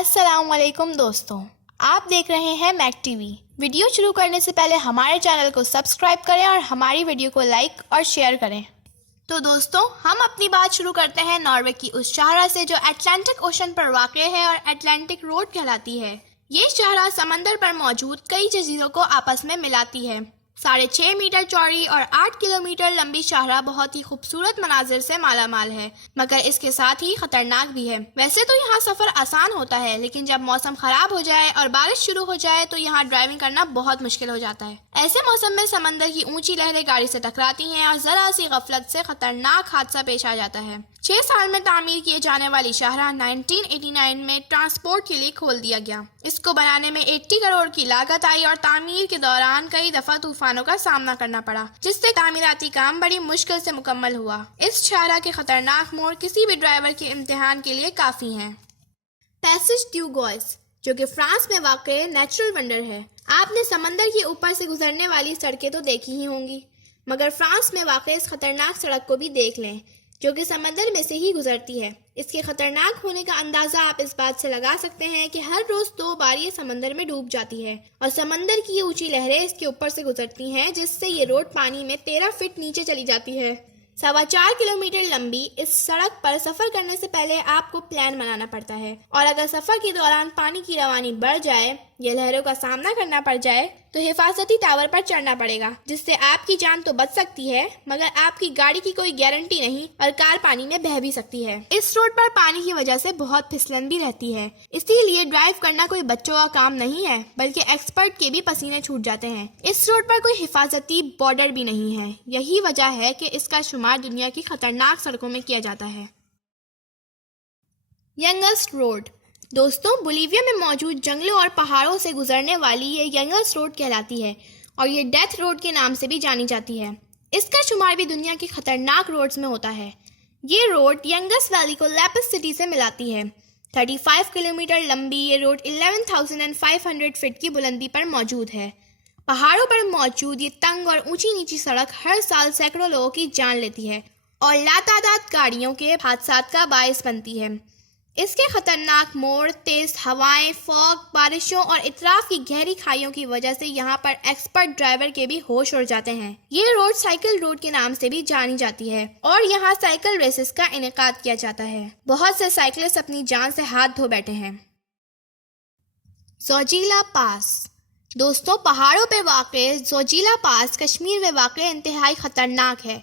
السلام علیکم دوستوں، آپ دیکھ رہے ہیں میک ٹی وی۔ ویڈیو شروع کرنے سے پہلے ہمارے چینل کو سبسکرائب کریں اور ہماری ویڈیو کو لائک اور شیئر کریں۔ تو دوستوں، ہم اپنی بات شروع کرتے ہیں ناروے کی اس شاہراہ سے جو اٹلانٹک اوشن پر واقع ہے اور اٹلانٹک روڈ کہلاتی ہے۔ یہ شاہراہ سمندر پر موجود کئی جزیروں کو آپس میں ملاتی ہے۔ 6.5 میٹر چوڑی اور 8 کلومیٹر لمبی شاہراہ بہت ہی خوبصورت مناظر سے مالا مال ہے، مگر اس کے ساتھ ہی خطرناک بھی ہے۔ ویسے تو یہاں سفر آسان ہوتا ہے، لیکن جب موسم خراب ہو جائے اور بارش شروع ہو جائے تو یہاں ڈرائیونگ کرنا بہت مشکل ہو جاتا ہے۔ ایسے موسم میں سمندر کی اونچی لہریں گاڑی سے ٹکراتی ہیں اور ذرا سی غفلت سے خطرناک حادثہ پیش آ جاتا ہے۔ 6 سال میں تعمیر کیے جانے والی شاہراہ 1989 میں ٹرانسپورٹ کے لیے کھول دیا گیا۔ اس کو بنانے میں 80 کروڑ کی لاگت آئی اور تعمیر کے دوران کئی دفعہ طوفانوں کا سامنا کرنا پڑا، جس سے تعمیراتی کام بڑی مشکل سے مکمل ہوا۔ اس شاہراہ کے خطرناک موڑ کسی بھی ڈرائیور کے امتحان کے لیے کافی ہیں۔ پیسیج ڈیو گوئس، جو کہ فرانس میں واقع نیچرل ونڈر ہے۔ آپ نے سمندر کے اوپر سے گزرنے والی سڑکیں تو دیکھی ہی ہوں گی، مگر فرانس میں واقع اس خطرناک سڑک کو بھی دیکھ لیں جو کہ سمندر میں سے ہی گزرتی ہے۔ اس کے خطرناک ہونے کا اندازہ آپ اس بات سے لگا سکتے ہیں کہ ہر روز 2 بار یہ سمندر میں ڈوب جاتی ہے اور سمندر کی یہ اونچی لہریں اس کے اوپر سے گزرتی ہیں، جس سے یہ روڈ پانی میں 13 فٹ نیچے چلی جاتی ہے۔ 4.25 کلومیٹر لمبی اس سڑک پر سفر کرنے سے پہلے آپ کو پلان بنانا پڑتا ہے، اور اگر سفر کے دوران پانی کی روانی بڑھ جائے یا لہروں کا سامنا کرنا پڑ جائے تو حفاظتی ٹاور پر چڑھنا پڑے گا، جس سے آپ کی جان تو بچ سکتی ہے، مگر آپ کی گاڑی کی کوئی گارنٹی نہیں اور کار پانی میں بہہ بھی سکتی ہے۔ اس روڈ پر پانی کی وجہ سے بہت پھسلن بھی رہتی ہے، اسی لیے ڈرائیو کرنا کوئی بچوں کا کام نہیں ہے، بلکہ ایکسپرٹ کے بھی پسینے چھوٹ جاتے ہیں۔ اس روڈ پر کوئی حفاظتی بارڈر بھی نہیں ہے، یہی وجہ ہے کہ اس کا شمار دنیا کی خطرناک سڑکوں میں کیا جاتا ہے۔ ینگسٹ روڈ، دوستوں، بولیویا میں موجود جنگلوں اور پہاڑوں سے گزرنے والی یہ ینگسٹ روڈ کہلاتی ہے اور یہ ڈیتھ روڈ کے نام سے بھی جانی جاتی ہے۔ اس کا شمار بھی دنیا کی خطرناک روڈز میں ہوتا ہے۔ یہ روڈ ینگس ویلی کو لیپس سٹی سے ملاتی ہے۔ 35 کلومیٹر لمبی یہ روڈ 11,500 فٹ کی بلندی پر موجود ہے۔ پہاڑوں پر موجود یہ تنگ اور اونچی نیچی سڑک ہر سال سینکڑوں لوگوں کی جان لیتی ہے اور لاتعداد گاڑیوں کے حادثات کا باعث بنتی ہے۔ اس کے خطرناک موڑ، تیز ہوائیں، فاگ، بارشوں اور اطراف کی گہری کھائیوں کی وجہ سے یہاں پر ایکسپرٹ ڈرائیور کے بھی ہوش اڑ جاتے ہیں۔ یہ روڈ سائیکل روڈ کے نام سے بھی جانی جاتی ہے اور یہاں سائیکل ریسز کا انعقاد کیا جاتا ہے۔ بہت سے سائیکلسٹ اپنی جان سے ہاتھ دھو بیٹھے ہیں۔ زوجیلا پاس، دوستوں، پہاڑوں پہ واقع زوجیلا پاس کشمیر میں واقع انتہائی خطرناک ہے۔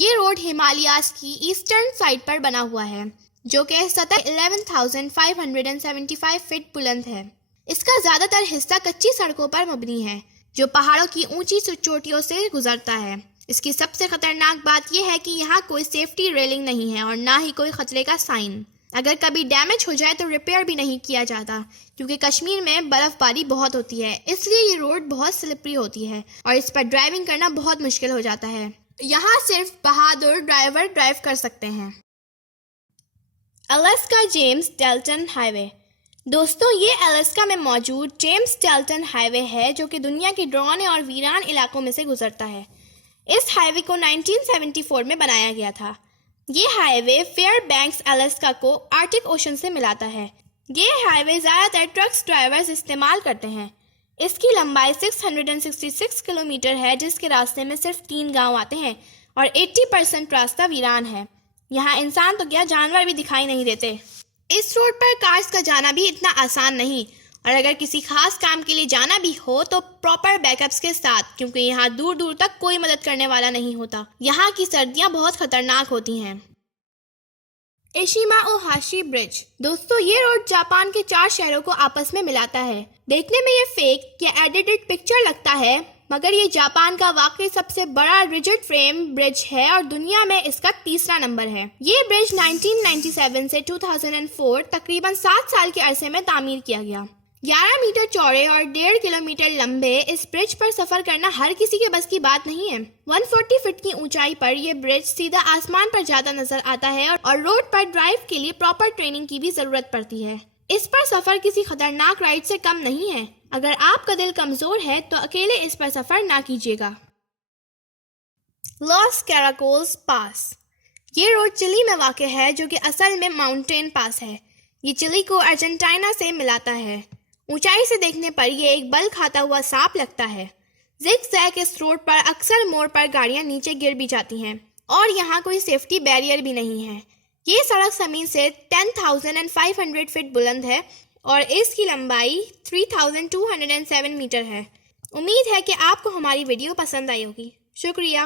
یہ روڈ ہمالیاز کی ایسٹرن سائڈ پر بنا ہوا ہے، جو کہ سطح 11,575 فٹ بلند ہے۔ اس کا زیادہ تر حصہ کچی سڑکوں پر مبنی ہے جو پہاڑوں کی اونچی چوٹیوں سے گزرتا ہے۔ اس کی سب سے خطرناک بات یہ ہے کہ یہاں کوئی سیفٹی ریلنگ نہیں ہے اور نہ ہی کوئی خطرے کا سائن۔ اگر کبھی ڈیمیج ہو جائے تو ریپیئر بھی نہیں کیا جاتا، کیونکہ کشمیر میں برف باری بہت ہوتی ہے، اس لیے یہ روڈ بہت سلپری ہوتی ہے اور اس پر ڈرائیونگ کرنا بہت مشکل ہو جاتا ہے۔ یہاں صرف بہادر ڈرائیور ڈرائیو کر سکتے ہیں۔ الاسکا جیمز ڈیلٹن ہائی وے، دوستوں، یہ الاسکا میں موجود جیمز ڈیلٹن ہائی وے ہے جو کہ دنیا کے ڈراؤنے اور ویران علاقوں میں سے گزرتا ہے۔ اس ہائی وے کو 1974 میں بنایا گیا تھا۔ یہ ہائی وے فیئر بینکس الاسکا کو آرکٹک اوشن سے ملاتا ہے۔ یہ ہائی وے زیادہ تر ٹرکس ڈرائیورز استعمال کرتے ہیں۔ اس کی لمبائی 666 کلومیٹر ہے، جس کے راستے میں صرف 3 گاؤں آتے ہیں اور 80% راستہ ویران ہے۔ یہاں انسان تو کیا، جانور بھی دکھائی نہیں دیتے۔ اس روڈ پر کارز کا جانا بھی اتنا آسان نہیں، اور اگر کسی خاص کام کے لیے جانا بھی ہو تو پراپر بیک اپس کے ساتھ، کیونکہ یہاں دور دور تک کوئی مدد کرنے والا نہیں ہوتا۔ یہاں کی سردیاں بہت خطرناک ہوتی ہیں۔ ایشیما اوہاشی برج، دوستو، یہ روڈ جاپان کے 4 شہروں کو آپس میں ملاتا ہے۔ دیکھنے میں یہ فیک یا ایڈیٹڈ پکچر لگتا ہے، مگر یہ جاپان کا واقعی سب سے بڑا ریجڈ فریم برج ہے اور دنیا میں اس کا 3را نمبر ہے۔ یہ برج 1997 سے 2004 تقریباً 7 سال کے عرصے میں تعمیر کیا گیا۔ 11 میٹر چوڑے اور 1.5 کلومیٹر لمبے اس برج پر سفر کرنا ہر کسی کے بس کی بات نہیں ہے۔ 140 فٹ کی اونچائی پر یہ برج سیدھا آسمان پر جاتا نظر آتا ہے اور روڈ پر ڈرائیو کے لیے پراپر ٹریننگ کی بھی ضرورت پڑتی ہے۔ اس پر سفر کسی خطرناک رائڈ سے کم نہیں ہے۔ اگر آپ کا دل کمزور ہے تو اکیلے اس پر سفر نہ کیجیے گا۔ لاس کیراکولز پاس، یہ روڈ چلی میں واقع ہے جو کہ اصل میں ماؤنٹین پاس ہے۔ یہ چلی کو ارجنٹائنا سے ملاتا ہے۔ اونچائی سے دیکھنے پر یہ ایک بل کھاتا ہوا سانپ لگتا ہے۔ زگ زیگ اس روڈ پر اکثر موڑ پر گاڑیاں نیچے گر بھی جاتی ہیں اور یہاں کوئی سیفٹی بیریئر بھی نہیں ہے۔ یہ سڑک زمین سے 10,500 فٹ بلند ہے اور اس کی لمبائی 3,207 میٹر ہے۔ امید ہے کہ آپ کو ہماری ویڈیو پسند آئی ہوگی۔ شکریہ۔